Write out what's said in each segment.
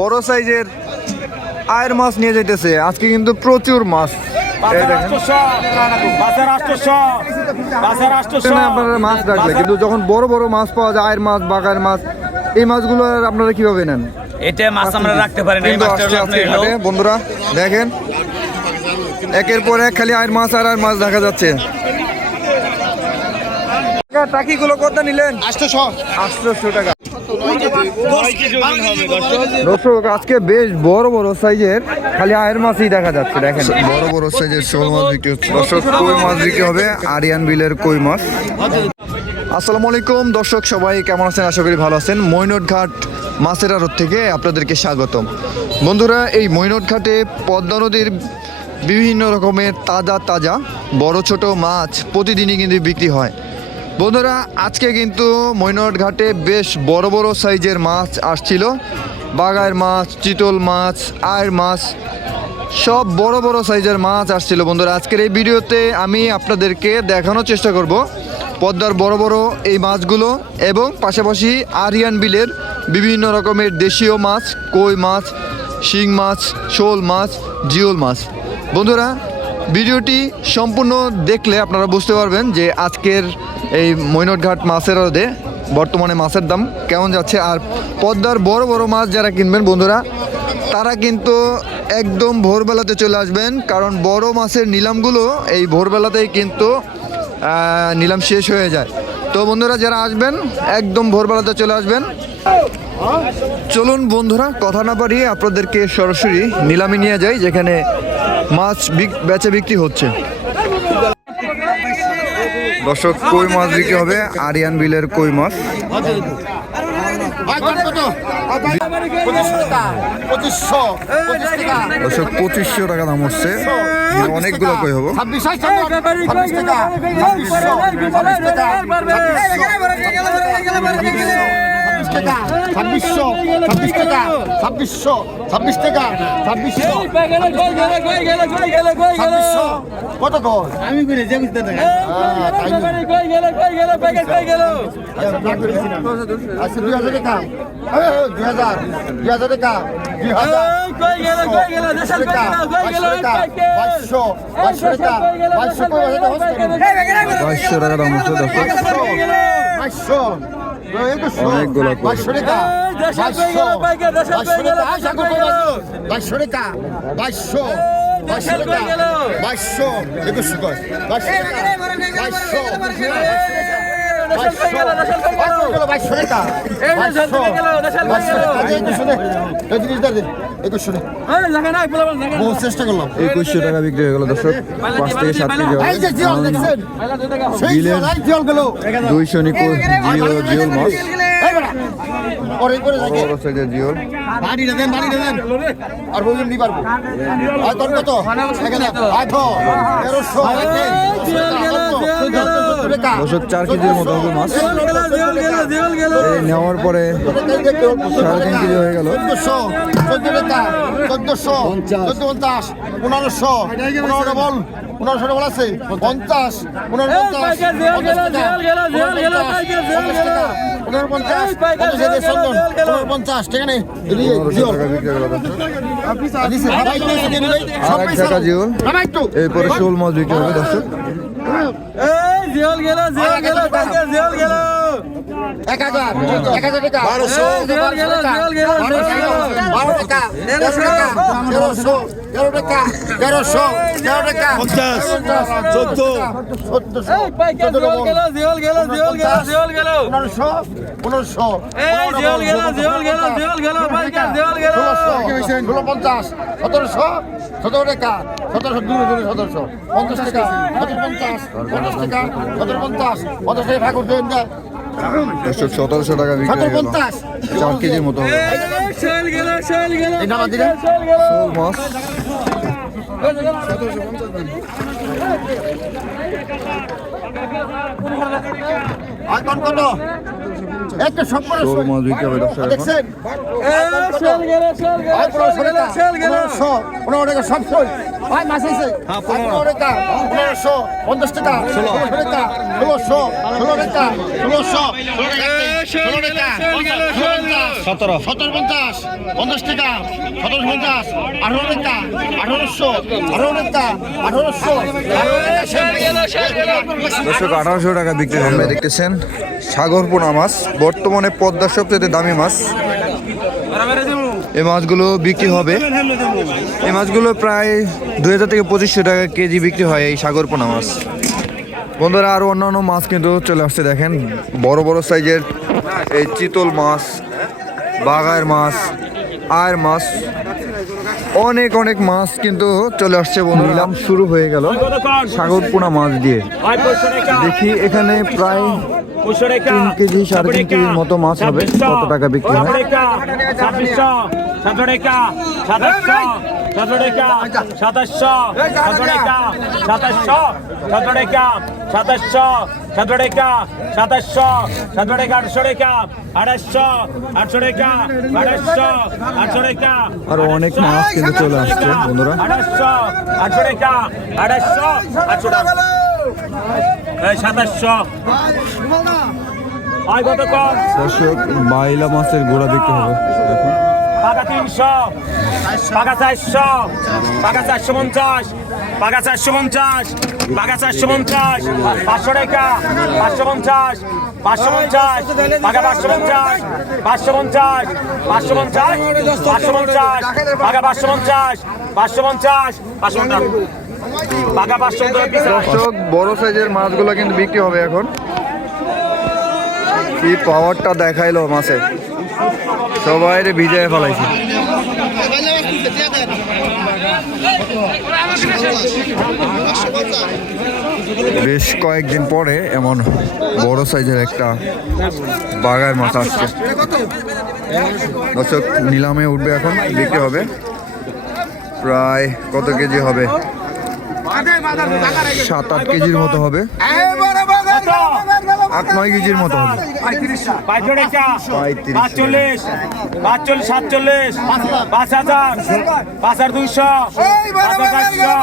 বড় সাইজের আয়ের মাছ নিয়ে যাইতেছে। আজকে কিন্তু প্রচুর মাছ। আপনারা মাছ রাখলে কিন্তু যখন বড় বড় মাছ পাওয়া যায় আয়ের মাছ বাগার মাছ এই মাছগুলো আর আপনারা কীভাবে নেন? এটা মাছ আমরা রাখতে পারি না। বন্ধুরা দেখেন। একের পর এক খালি আয়ের মাছ আর আয়ের মাছ দেখা যাচ্ছে। টাকিগুলো কত নিলেন? আটশোশো। আটশোশো টাকা। দর্শক আজকে বেশ বড় বড় সাইজের খালি আয়ের মাছই দেখা যাচ্ছে দেখেন। বড় বড় সাইজের শোল মাছ বিক্রি হচ্ছে। দর্শক কই মাছ বিক্রি হবে? আরিয়ান বিলের কই মাছ? আসসালামু আলাইকুম। দর্শক সবাই কেমন আছেন? আশা করি ভালো আছেন। মৈনট ঘাট মাছের আড়ত থেকে আপনাদেরকে স্বাগতম। বন্ধুরা এই মৈনট ঘাটে পদ্মা নদীর বিভিন্ন রকমের তাজা তাজা, বড় ছোট মাছ প্রতিদিনই কিন্তু বিক্রি হয়। বন্ধুরা, আজকে কিন্তু মৈনট ঘাটে বেশ বড় বড় সাইজের মাছ আসছিল। বাগায়ের মাছ, চিতল মাছ আয়ের মাছ, সব বড় বড় সাইজের মাছ আসছিল। বন্ধুরা, আজকের এই ভিডিওতে আমি আপনাদেরকে দেখানোর চেষ্টা করব পদ্মার বড় বড় এই মাছগুলো এবং পাশাপাশি আরিয়ান বিলের বিভিন্ন রকমের দেশীয় মাছ, কই মাছ, শিং মাছ, শোল মাছ, জিওল মাছ। বন্ধুরা, ভিডিওটি সম্পূর্ণ দেখলে আপনারা বুঝতে পারবেন যে আজকের এই মৈনটঘাট মাছের রোদে বর্তমানে মাছের দাম কেমন যাচ্ছে। আর পদ্মার বড় বড় মাছ যারা কিনবেন বন্ধুরা, তারা কিন্তু একদম ভোরবেলাতে চলে আসবেন। কারণ বড় মাছের নিলামগুলো এই ভোরবেলাতেই কিন্তু নিলাম শেষ হয়ে যায়। তো বন্ধুরা, যারা আসবেন, একদম ভোরবেলাতে চলে আসবেন। চলুন বন্ধুরা, কথা না পারিয়ে আপনাদেরকে সরাসরি নিলামে নিয়ে যাই, যেখানে মাছ বেচা বিক্রি হচ্ছে। দর্শক, কই মাছ বিক্রি হবে? আরিয়ান বিলের কই মাছ? পঁচিশশো টাকা দাম হচ্ছে। অনেকগুলো কই হব? ছাব্বিশ টাকা ছাব্বিশশো ছাব্বিশ টাকা ছাব্বিশশো ছাব্বিশ টাকা ছাব্বিশশো ছাব্বিশশো কত কর আমি করে যে বুঝতে আচ্ছা দুই হাজার টাকা দুই হাজার দুই হাজার টাকা দুই হাজার বাইশশো টাকা বাইশশো বাইশশো টাকা দাম হচ্ছে বাইশশো কই। বাইশশো টাকা বাইশশো বাইশশো করব বাইশশো টাকা বাইশশো বাইশশো টাকা বাইশশো একুশশো বাইশশো টাকা বাইশশো টাকা বাইশশো টাকা একুশশো বহু চেষ্টা করলাম। একুশশো টাকা বিক্রি হয়ে গেল দর্শক। পাঁচ থেকে সাত কেজি দুইশো নিকো জিও জিওল মাছ। এই বেটা পরে করে যাই বড় সাইজের জিওল। বাড়ি দেন বাড়ি দেন আর বলুন নি পারব কত তেরোশো। দর্শক চার কেজির মতো হবে মাছ। নেওয়ার পরে সাড়ে তিন কেজি হয়ে গেল। চোদ্দশো চোদ্দশো পঞ্চাশ। পনেরোশো পনেরো ডবল পনেরোশো ডবল আছে পঞ্চাশ পনেরো পঞ্চাশ পঞ্চাশ টাকা পনেরো পঞ্চাশ পঞ্চাশ পনেরো পঞ্চাশ ঠিক আছে? আর এক টাকা জিওল। এরপরে শোল মাছ বিক্রি হবে দর্শক। এক হাজার এক হাজার টাকা। বারোশো। বারো টাকা। তেরো টাকা। তেরোশো তেরো টাকা। তেরোশো। তেরো টাকা। পঞ্চাশ। চোদ্দ। চোদ্দশো। পনেরোশো। পনেরোশো। ষোলো পঞ্চাশ। সতেরোশো। সতেরো টাকা সতেরোশো দূরে দূরে সতেরোশো। পঞ্চাশ টাকা সতেরো পঞ্চাশ পঞ্চাশ টাকা সতেরো পঞ্চাশ। পঞ্চাশ টাকা ঠাকুর দেন দর্শক সতেরোশো টাকা বিক্রি পঞ্চাশ। চার কেজির মতো হবে। শোল মাছ কত একটা সব করে শোল মাছ বিক্রি হবে দর্শক এখন। দেখছেন? আর পনেরোশো সব পনেরোশো পনেরো সই পনেরো। টাকা পনেরোশো পঞ্চাশ টাকা ষোলোশো টাকা ষোলোশো ষোলো টাকা ষোলোশো ষোলো টাকা সতেরো। সতেরো পঞ্চাশ পঞ্চাশ টাকা সতেরোশো পঞ্চাশ আঠারো টাকা আঠারোশো আঠারো টাকা আঠারোশো দর্শক আঠারোশো টাকা বিক্রি হবে দেখতেছেন সাগরপোনা মাছ বর্তমানে পদ্মা সবচেয়ে দামি মাছ। এই মাছগুলো বিক্রি হবে। এই মাছগুলো প্রায় দুই হাজার থেকে পঁচিশশো টাকা কেজি বিক্রি হয় এই সাগরপোনা মাছ। বন্ধুরা আরও অন্যান্য মাছ কিন্তু চলে আসছে দেখেন। বড় বড় সাইজের এই চিতল মাছ বাগার মাছ আয়ের মাছ অনেক অনেক মাছ কিন্তু চলে আসছে বন্ধু নিলাম শুরু হয়ে গেল সাগরপোনা মাছ দিয়ে। দেখি এখানে প্রায় তিন কেজি, সাড়ে তিন কেজির মতো মাছ হবে। কত টাকা বিক্রি হয়? সাতাশশো সাতাশশো সাতাশশো সাতশো টাকা সাতাশশো সাতশো টাকা আটশো টাকা আড়াইশো আটশো টাকা আড়াইশো আটশো টাকা আরও অনেক মাছ কিন্তু চলে আসছে বন্ধুরা আড়াইশো আটশো টাকা আড়াইশো আটশো টাকা দর্শক বাইলা মাছের গোড়া দেখতে হবে। দেখুন পাকা তিনশো পাকা চারশো পাকা চারশো পঞ্চাশ পাকা চারশো পঞ্চাশ পাকা চারশো পঞ্চাশ পাঁচশো টাকা পাঁচশো পঞ্চাশ পাঁচশো পঞ্চাশ পাকা পাঁচশো পঞ্চাশ পাঁচশো পঞ্চাশ পাঁচশো পঞ্চাশ পাঁচশো পঞ্চাশ পাকা পাঁচশো পঞ্চাশ পাঁচশো পঞ্চাশ পাঁচশো পঞ্চাশ। দর্শক, বড় সাইজের মাছগুলো কিন্তু বিক্রি হবে এখন। কি পাওয়ারটা দেখাইলো মাছে। সবাই রে ভিজায় ফেলাইছে। বেশ কয়েকদিন পরে এমন বড় সাইজের একটা বাগার মাছ আসছে। দর্শক, নিলামে উঠবে এখন, বিক্রি হবে। প্রায় কত কেজি হবে? সাত আট কেজির মতো হবে আট নয় কেজির মতো হবে। পাঁচচল্লিশ পাঁচচল্লিশ সাতচল্লিশ পাঁচ হাজার পাঁচ হাজার দুইশো পাঁচ হাজার চারশো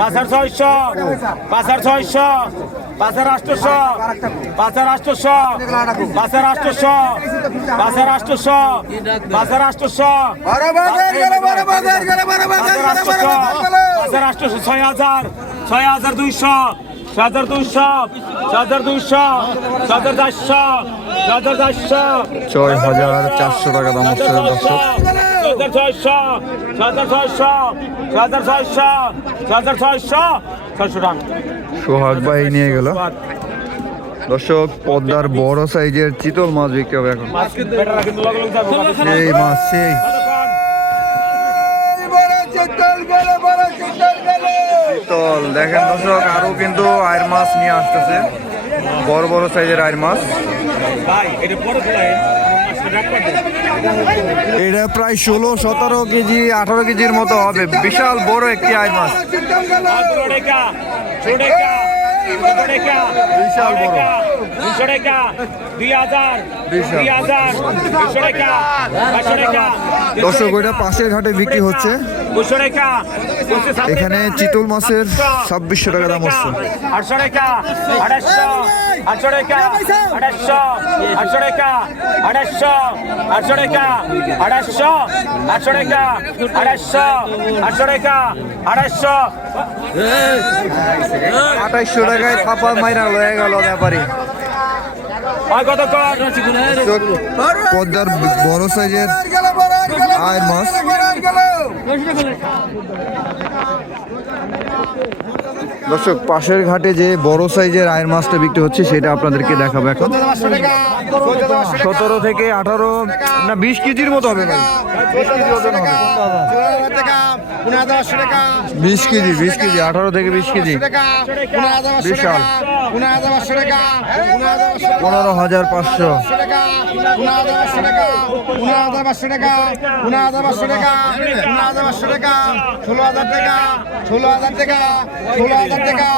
পাঁচ হাজার ছয়শো পাঁচ হাজার ছয়শো পাঁচ হাজার ছয়শো পাঁচ হাজার আটশোশো পাঁচ হাজার আটশোশো পাঁচ হাজার আটশোশো পাঁচ হাজার আটশোশো পাঁচ হাজার আটশোশো পাঁচ হাজার আটশোশো ছয় হাজার ছয় হাজার দুইশো ছয় হাজার দুইশো ছয় হাজার দুইশো ছয় হাজার চারশো ছয় হাজার চারশো ছয় হাজার চারশো টাকা দাম হচ্ছে দর্শক ছয়শো হাজার ছয়শো হাজার ছয়শো হাজার ছয়শো ছয়শো টাকা সোহাগ ভাই নিয়ে গেল দর্শক পদ্মার বড় সাইজের চিতল মাছ বিক্রি হবে এখন সেই মাছ সেই চিতল দেখেন দর্শক, আরও কিন্তু আয়ের মাছ নিয়ে আসতেছে। বড় বড় সাইজের আয়ের মাছ। এটা প্রায় ষোলো, সতেরো কেজি, আঠারো কেজির মতো হবে। বিশাল বড় একটি আয়ের মাছ। বড়। দর্শক, ওইটা পাশের ঘাটে বিক্রি হচ্ছে। এখানে চিতল মাছের ছাব্বিশশো টাকা দাম হচ্ছে আটশো টাকা আড়াইশো আটশো টাকা আড়াইশো আটশো টাকা আড়াইশো আটশো টাকা আড়াইশো আটশো টাকা আড়াইশো আটশো টাকা আড়াইশো আঠাইশশো টাকায় থাপা মাইরা লয়ে গেল ব্যাপারী আর কত কর দর্শক, পদ্মার বড় সাইজের আয়ের মাছ দর্শক, পাশের ঘাটে যে বড় সাইজের আয়ের মাছটা বিক্রি হচ্ছে, সেটা আপনাদেরকে দেখাবো এখন। সতেরো থেকে আঠারো, না, বিশ কেজির মতো হবে ভাই। বিশ কেজি বিশ কেজি বিশ কেজি আঠারো থেকে বিশ কেজি। বিশাল। পনেরো হাজার পাঁচশো। ষোলো হাজার টাকা ষোলো হাজার টাকা ষোলো হাজার টাকা, ষোলো হাজার হাজার টাকা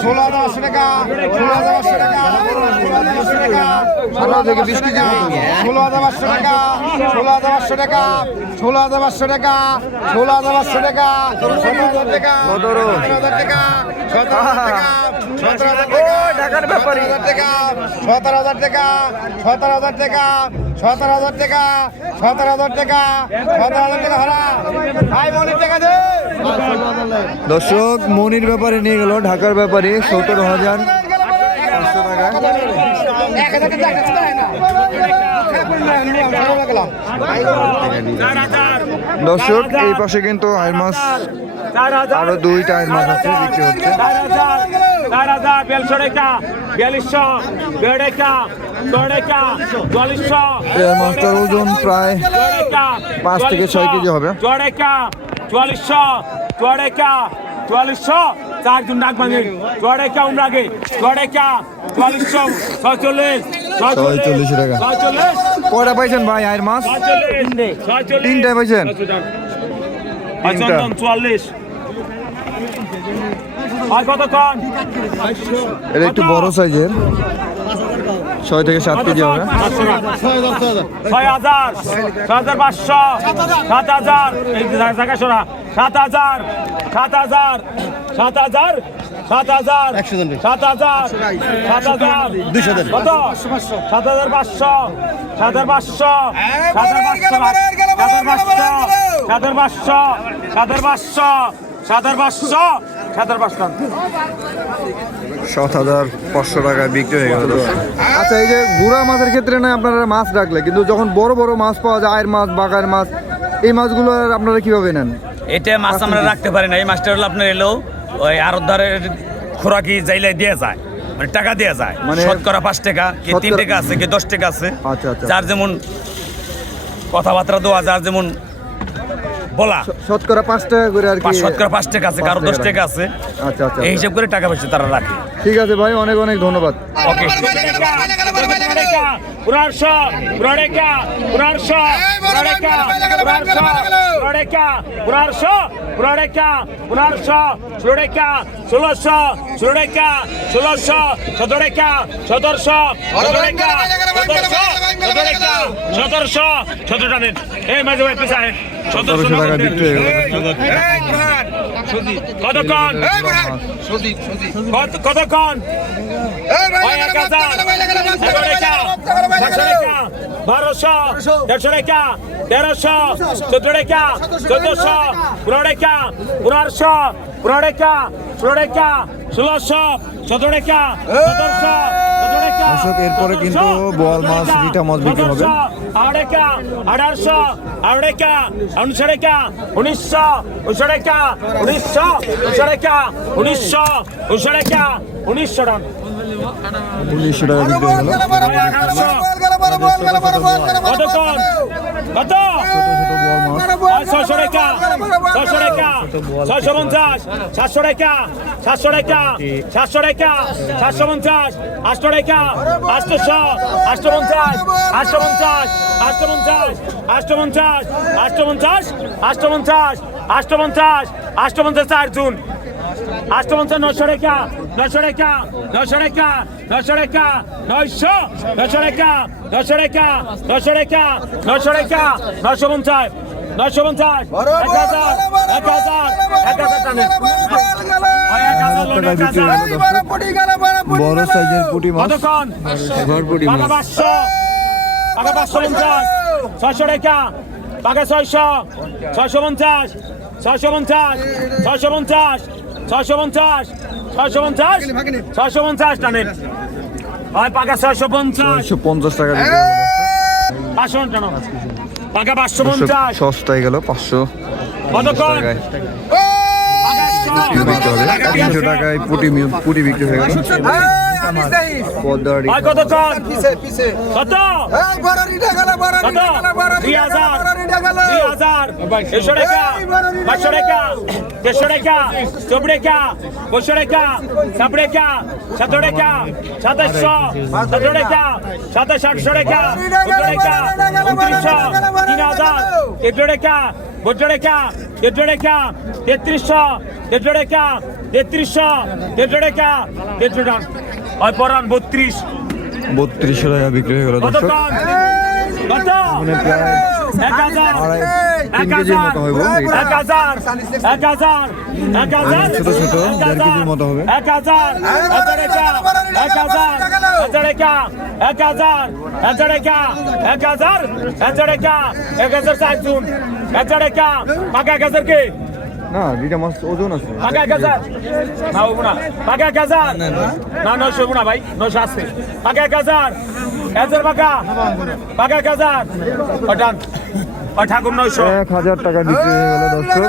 ষোলো হাজার পাঁচশো টাকা ষোলো হাজার পাঁচশো টাকা ষোলো হাজার পাঁচশো টাকা ষোলো হাজার পাঁচশো টাকা ষোলো হাজার পাঁচশো টাকা ষোলো হাজার পাঁচশো টাকা ষোলো হাজার পাঁচশো টাকা ষোলো হাজার টাকা সতেরো হাজার টাকা সতেরো হাজার টাকা সতেরো হাজার টাকা ঢাকার ব্যাপারী। সতেরো হাজার টাকা সতেরো হাজার টাকা সতেরো হাজার টাকা সতেরো হাজার টাকা সতেরো হাজার টাকা হারা ভাই মনির টাকা দে। দর্শক মনির ব্যাপারে নিয়ে গেল ঢাকার ব্যাপারে সতেরো হাজার। পাঁচশো টাকা দর্শক এই পাশে কিন্তু আয়ের মাছ চার হাজার আরও দুইটা আয়ের মাছ আছে বিক্রি হচ্ছে। চার হাজার টাকা বিয়াল্লিশশো দেড় টাকা মাছটার ওজন প্রায় পাঁচ থেকে ছয় কেজি হবে। চুয়াল্লিশশো চুয়াল্লিশশো চারজন ডাক ভাঙে চড়েকা উমরাগে। চড়েকা চুয়াল্লিশশো ছয়চল্লিশ ছয়চল্লিশ টাকা। ছয়চল্লিশ। কয়টা পাইছেন ভাই আয়ের মাছ? পাইছেন? চুয়াল্লিশ। এটা একটু বড় সাইজের। ছয় থেকে সাত কেজি হবে। ছয় হাজার ছয় হাজার পাঁচশো সাত হাজার জায়গা সরা সাত হাজার সাত হাজার সাত হাজার সাত হাজার সাত হাজার সাত হাজার কত? সাত হাজার পাঁচশো সাত হাজার পাঁচশো সাত হাজার পাঁচশো সাত হাজার পাঁচশো সাত হাজার পাঁচশো সাত হাজার পাঁচশো সাত হাজার পাঁচশো সাত হাজার পাঁচশো। টাকায় বিক্রি হয়ে গেল আচ্ছা এই যে গুড়া মাছের ক্ষেত্রে না আপনারা মাছ রাখলে কিন্তু যখন বড় বড় মাছ পাওয়া যায় আয়ের মাছ বাগার মাছ এই মাছগুলো আপনারা কীভাবে নেন? এটা মাছ আমরা রাখতে পারি না। এই মাছটা হলো আপনার এলো ওই আরদারের খোরাকি যাইলে দিয়ে যায় মানে টাকা দেওয়া যায়। মানে- শতকরা পাঁচ টাকা কি তিন টাকা আছে কি দশ টাকা আছে। আচ্ছা, আচ্ছা। যার যেমন কথাবার্তা দেওয়া যার যেমন বলা। শতকরা পাঁচ টাকা করে আর কি পাঁচ শতকরা পাঁচ টাকা আছে কারও দশ টাকা আছে। আচ্ছা আচ্ছা এই হিসাব করে টাকা পয়সা তারা রাখে। ঠিক আছে ভাই অনেক অনেক ধন্যবাদ। ওকে। ষোলোশো ষোলোরেকা ষোলোশো সতেরোরেকা সতেরোশো সতেরোরেকা সতেরোশো সতেরোশো সতেরো টানেন এই মাঝে ভাই পেশায় সতেরোশো টাকা বিক্রি হয়ে কতক্ষণ? কত- কতক্ষণ? বারোশো। দেড়শো রেখা তেরোশো। চোদ্দ রেখা চোদ্দশো। পনেরো রেখা পনেরোশো। পনেরো রেখা ষোলো রেখা ষোলোশো। সতেরো রেখা সতেরোশো। সতেরো রেখা দর্শক এরপরে কিন্তু বোয়াল মাছ মিঠা মাছ বিক্রি হবে আঠারোশো আড়াইকা উনষাড়েকা উনিশশো উষাড়েকা উনিশশো উষাড়েকা উনিশশো উষাড়েকা উনিশশো টাকা উনিশশো টাকা বিক্রি হলো কতক্ষণ কত ছয়শো রেখা ছয়শো রেখা ছয়শো পঞ্চাশ, সাতশো রেখা সাতশো রেখা সাতশো রেখা সাতশো পঞ্চাশ, আটশো রেখা আটশোশো, আটশো পঞ্চাশ আটশো পঞ্চাশ আটশো পঞ্চাশ আটশো পঞ্চাশ আটশো পঞ্চাশ আটশো পঞ্চাশ আটশো পঞ্চাশ আটশো পঞ্চাশ চার জুন। আটশো পঞ্চাশ নশো রেখা নশো রেখা নশো রেখা নশো রেখা নয়শো নশো রেখা নশো রেখা নশো রেখা নশো রেখা নশো পঞ্চাশ নশো পঞ্চাশ এক হাজার এক হাজার এক হাজার টানে এক হাজার লোনে এক বিক্রি হাজার হয়ে গেল দর্শক। বড় সাইজের পুঁটি মাছ কতক্ষণ ঘর পুঁটি মাছ পাঁচশো পাকা পাঁচশো পঞ্চাশ ছয়শো রেখা পাকা ছয়শো ছয়শো পঞ্চাশ ছয়শো পঞ্চাশ ছয়শো পঞ্চাশ ছয়শো পঞ্চাশ ছয়শো পঞ্চাশ? ছয়শো পঞ্চাশ টানেন হয় পাকা ছয়শো পঞ্চাশ। পঞ্চাশ টাকা পাঁচশো টান। পাকা পাঁচশো পঞ্চাশ। সস্তায় গেল পাঁচশো। কতক্ষণ তিনশো টাকায় পুটি পুটি বিক্রি হয়ে গেল। কত কত দুই হাজার দুই হাজার দেড়শো টাকা পাঁচশো টাকা দেড়শো টাকা চব্বিশ টাকা পঁচিশশো টাকা ছাব্বিশ টাকা সতেরো টাকা সাতাশশো সতেরো টাকা সাতাশ আটশো টাকা সত্তর টাকা উনত্রিশশো তিন হাজার দেড়শো টাকা বত্রিশ টাকা দেড়শো টাকা তেত্রিশশো দেড়শো টাকা তেত্রিশশো তেত্রিশ টাকা তেত্রিশ টাকা। পরান বত্রিশ। বত্রিশশো টাকা বিক্রি হয়ে গেল দর্শক। মানে প্রায় এক আড়াই এক তিন কেজির মতো হইব। এক এক এক ছোট ছোট, এক দেড় কেজির মতো হবে। এক হাজার হাজার একা এক হাজার একা এক হাজার একা এক হাজার হাজার একা এক হাজার একা পাকা এক হাজার কে না দুইটা মাছ ওজন আছে পাকা এক হাজার না হব পাকা এক হাজার না নয়শো না ভাই নয়শো আসছে পাকা এক হাজার ও নয়শো এক হাজার টাকা বিক্রি হয়ে গেল দর্শক?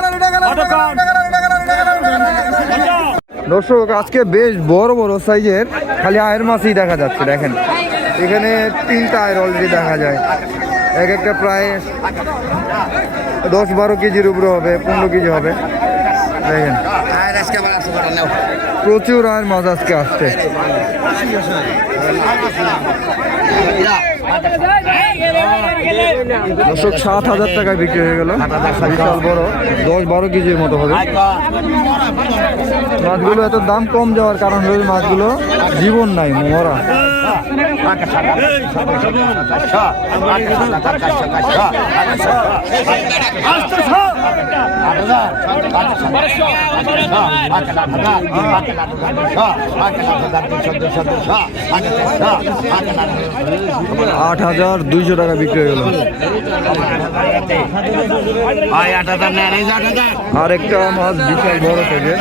দর্শক আজকে বেশ বড় বড় সাইজের খালি আয়ের মাছই দেখা যাচ্ছে দেখেন এখানে তিনটা আয়ের অলরেডি দেখা যায় এক একটা প্রায় দশ বারো কেজির উপরে হবে পনেরো কেজি হবে দেখেন প্রচুর আয়ের মাছ আজকে আসছে দর্শক, সাত হাজার টাকায় বিক্রি হয়ে গেল। বিশাল বড়, দশ বারো কেজির মতো হবে। মাছগুলো এত দাম কম যাওয়ার কারণ হলো মাছগুলো, জীবন নাই, মরা। আট হাজার দুইশো টাকা বিক্রি হয়ে গেল। আর একটা মাছ বিশাল বড় থেকে।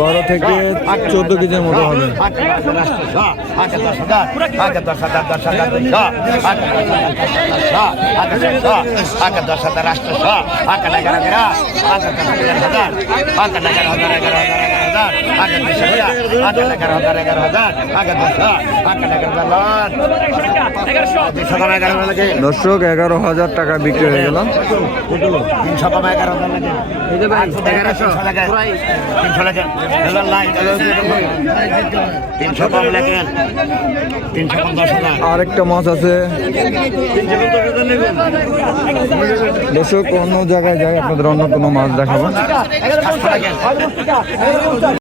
বারো থেকে চোদ্দ কেজির মতো হবে দর্শক এগারো হাজার টাকা বিক্রি হয়ে গেল। তিনশো কম এগারো এগারোশো তিনশো লেখেন তিনশো কম লেখেন। তিনশো কম দশ হাজার। আরেকটা মাছ আছে। দর্শক অন্য জায়গায় যাই আপনাদের অন্য কোনো মাছ দেখাবো।